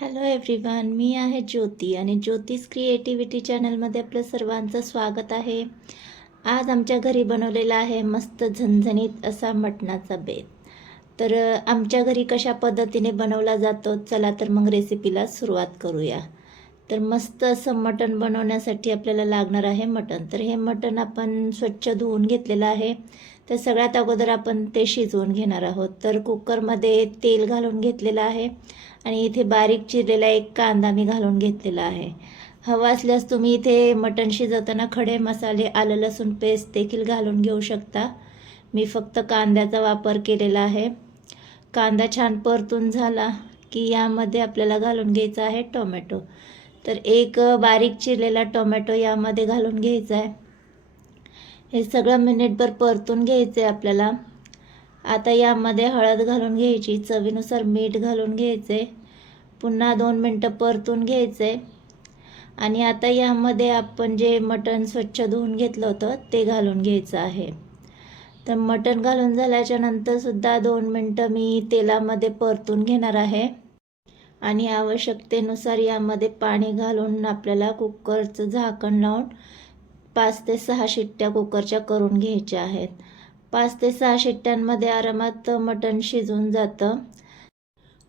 Hello everyone मी आहे ज्योती आणि ज्योतिष क्रिएटिव्हिटी चॅनलमध्ये आपलं सर्वांचं स्वागत आहे. आज आमच्या घरी बनवलेला आहे मस्त झणझणीत असा मटणाचा बेत. तर आमच्या घरी कशा पद्धतीने बनवला जातो चला तर मग रेसिपीला सुरुवात करूया. तर मस्त असं मटण बनवण्यासाठी आपल्याला लागणार आहे मटण. तर हे मटण आपण स्वच्छ धुवून घेतलेलं आहे. तर सगळ्यात अगोदर आपण ते शिजवून घेणार आहोत. तर कुकरमध्ये तेल घालून घेतलेलं आहे आणि इथे बारीक चिरलेला एक कांदा मी घालून घेतलेला आहे. हवा असल्यास तुम्ही इथे मटण शिजवताना खडे मसाले आलं लसूण पेस्ट देखील घालून घेऊ शकता. मी फक्त कांद्याचा वापर केलेला आहे. कांदा छान परतून झाला की यामध्ये आपल्याला घालून घ्यायचा आहे टोमॅटो. तर एक बारीक चिरलेला टोमॅटो यामध्ये घालून घ्यायचा आहे हे सगळं मिनिटभर परतून घ्यायचं आहे आपल्याला. आता यामध्ये हळद घालून घ्यायची चवीनुसार मीठ घालून घ्यायचे पुन्हा दोन मिनटं परतून घ्यायचे आणि आता यामध्ये आपण जे मटण स्वच्छ धुवून घेतलं होतं ते घालून घ्यायचं आहे. तर मटण घालून झाल्याच्या नंतरसुद्धा दोन मिनटं मी तेलामध्ये परतून घेणार आहे. आणि आवश्यकतेनुसार यामध्ये पाणी घालून आपल्याला कुकरचं झाकण लावून पाच ते सहा शिट्ट्या कुकरच्या करून घ्यायच्या आहेत. पाच ते सहा शिट्ट्यांमध्ये आरामात मटण शिजून जातं.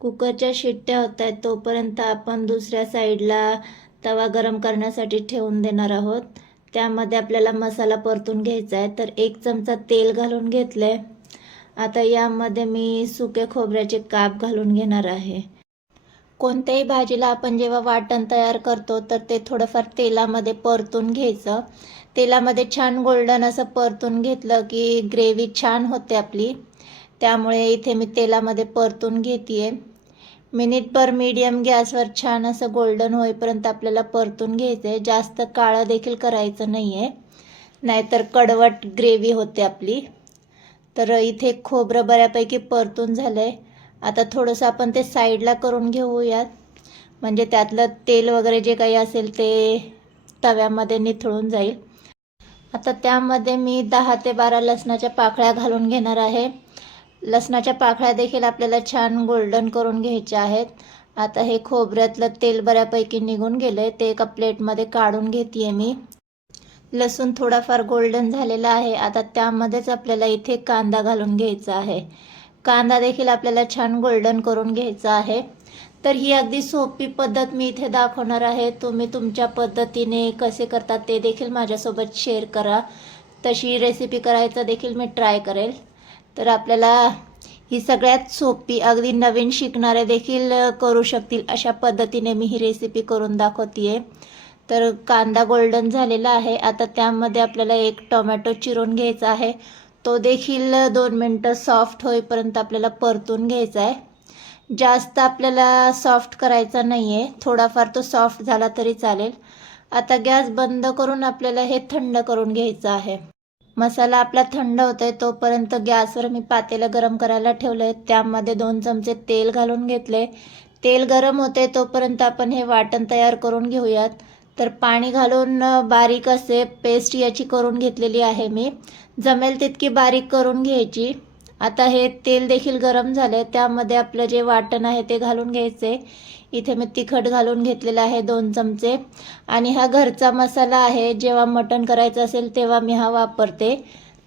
कुकरच्या शिट्ट्या होत आहेत तोपर्यंत आपण दुसऱ्या साईडला तवा गरम करण्यासाठी ठेवून देणार आहोत. त्यामध्ये आपल्याला मसाला परतून घ्यायचा आहे. तर एक चमचा तेल घालून घेतलं आहे आता यामध्ये मी सुके खोबऱ्याचे काप घालून घेणार आहे. कोणत्याही भाजीला आपण जेव्हा वाटण तयार करतो तर ते थोडंफार तेलामध्ये परतून घ्यायचं. तेलामध्ये छान गोल्डन असं परतून घेतलं की ग्रेव्ही छान होते आपली. त्यामुळे इथे मी तेलामध्ये परतून घेते आहे मिनिटभर मीडियम गॅसवर छान असं गोल्डन होईपर्यंत आपल्याला परतून घ्यायचं आहे जास्त काळं देखील करायचं नाही आहे नाहीतर कडवट ग्रेव्ही होते आपली. तर इथे खोबरं बऱ्यापैकी परतून झालं आहे आता थोडंसं आपण ते साईडला करून घेऊयात. म्हणजे त्यातलं तेल वगैरे जे काही असेल ते तव्यामध्ये निथळून जाईल. आता त्यामध्ये मी दहा ते बारा लसणाच्या पाकळ्या घालून घेणार आहे. लसणाच्या पाकळ्या देखील आपल्याला छान गोल्डन करून घ्यायच्या आहेत. आता हे खोबऱ्यातलं तेल बऱ्यापैकी निघून गेलं आहे ते एका प्लेटमध्ये काढून घेते आहे मी. लसूण थोडाफार गोल्डन झालेला आहे. आता त्यामध्येच आपल्याला इथे कांदा घालून घ्यायचा आहे. कांदा देखील आपल्याला छान गोल्डन करून घ्यायचा आहे. तर ही अगदी सोपी पद्धत मी इथे दाखवणार आहे. तुम्ही तुमच्या पद्धतीने कसे करतात ते देखील माझ्यासोबत शेअर करा. तशी रेसिपी करायचं देखील मी ट्राय करेल. तर आपल्याला ही सगळ्यात सोपी अगदी नवीन शिकणारे देखील करू शकतील अशा पद्धतीने मी ही रेसिपी करून दाखवते तर कांदा गोल्डन झालेला आहे. आता त्यामध्ये आपल्याला एक टोमॅटो चिरून घ्यायचा आहे. तो देखील दोन मिनटं सॉफ्ट होईपर्यंत आपल्याला परतून घ्यायचा आहे जास्त आपल्याला सॉफ्ट करायचा नाही आहे थोडाफार तो सॉफ्ट झाला तरी चालेल. आता गॅस बंद करून आपल्याला हे थंड करून घ्यायचं आहे. मसाला आपला थंड होत आहे तोपर्यंत गॅसवर मी पातेलं गरम करायला ठेवलं आहे त्यामध्ये दोन चमचे तेल घालून घेतले. तेल गरम होते तोपर्यंत आपण हे वाटण तयार करून घेऊयात. तर पाणी घालून बारीक असे पेस्ट याची करून घेतलेली आहे मी. जमेल तितकी बारीक करून घ्यायची. आता हे तेल देखील गरम झाले त्यामध्ये आपलं जे वाटण आहे ते घालून घ्यायचे. इथे मी तिखट घालून घेतलेलं आहे दोन चमचे. आणि हा घरचा मसाला आहे. जेव्हा मटण करायचं असेल तेव्हा मी हा वापरते.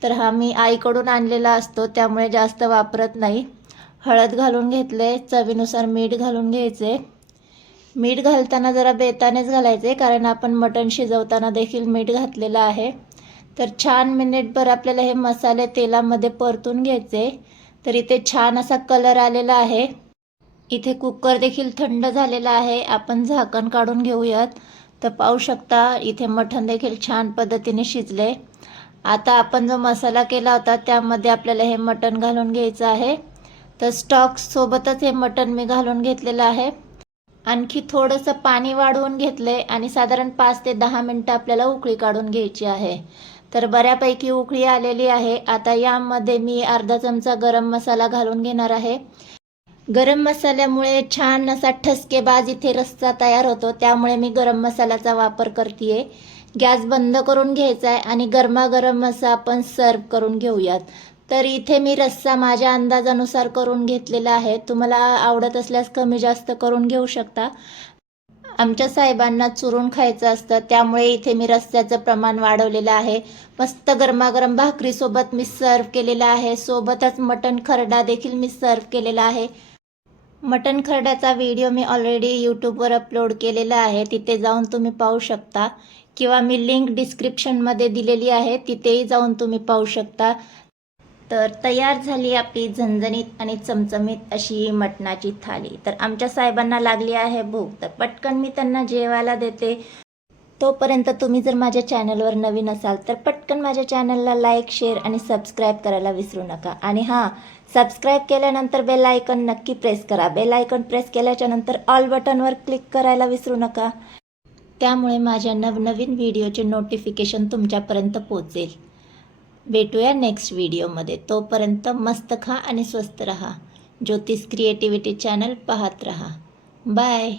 तर हा मी आईकडून आणलेला असतो त्यामुळे जास्त वापरत नाही. हळद घालून घेतले चवीनुसार मीठ घालून घ्यायचे. मीठ घालताना जरा बेतानेच घालायचे कारण आपण मटण शिजवताना देखील मीठ घातलेलं आहे. तर छान मिनिटभर आपल्याला हे मसाले तेलामध्ये परतून घ्यायचे. तर इथे छान असा कलर आलेला आहे. इथे कुकर देखील थंड झालेला आहे. आपण झाकण काढून घेऊयात. तर पाहू शकता इथे मटण देखील छान पद्धतीने शिजले. आता आपण जो मसाला केला होता त्यामध्ये आपल्याला हे मटण घालून घ्यायचं आहे. तर स्टॉक्ससोबतच हे मटण मी घालून घेतलेलं आहे. आणखी थोडंसं पाणी वाढवून घेतलंय आणि साधारण पाच ते दहा मिनटं आपल्याला उकळी काढून घ्यायची आहे. तर बऱ्यापैकी उकळी आलेली आहे. आता यामध्ये मी अर्धा चमचा गरम मसाला घालून घेणार आहे. गरम मसाल्यामुळे छान असा ठसकेबाज इथे रस्सा तयार होतो. त्यामुळे मी गरम मसाल्याचा वापर करते गॅस बंद करून घ्यायचा आहे आणि गरमागरम असा आपण सर्व करून घेऊयात. तर इथे मी रस्सा माझ्या अंदाजानुसार करून घेतलेला आहे. तुम्हाला आवडत असल्यास कमी जास्त करून घेऊ शकता. आमच्या साहेबांना चुरून खायचं असतं त्यामुळे इथे मी रस्स्याचं प्रमाण वाढवलेलं आहे. मस्त गरमागरम भाकरीसोबत मी सर्व केलेलं आहे. सोबतच मटण खरडा देखील मी सर्व केलेला आहे. मटण खरड्याचा व्हिडिओ मी ऑलरेडी यूट्यूबवर अपलोड केलेला आहे. तिथे जाऊन तुम्ही पाहू शकता. किंवा मी लिंक डिस्क्रिप्शनमध्ये दिलेली आहे. तिथेही जाऊन तुम्ही पाहू शकता. तर तयार झाली आपली झणझणीत आणि चमचमीत अशी मटणाची थाली. तर आमच्या साहेबांना लागली आहे भूक. तर पटकन मी त्यांना जेवायला देते. तोपर्यंत तुम्ही जर माझ्या चॅनलवर नवीन असाल तर पटकन माझ्या चॅनलला लाईक शेअर आणि सबस्क्राईब करायला विसरू नका. आणि हां सबस्क्राईब केल्यानंतर बेल आयकन नक्की प्रेस करा. बेल आयकन प्रेस केल्याच्यानंतर ऑल बटनवर क्लिक करायला विसरू नका. त्यामुळे माझ्या नवनवीन व्हिडिओचे नोटिफिकेशन तुमच्यापर्यंत पोहोचेल भेटूया नेक्स्ट व्हिडिओमध्ये तोपर्यंत मस्त खा आणि स्वस्त रहा. ज्योतिष क्रिएटिव्हिटी चॅनल पाहत रहा. बाय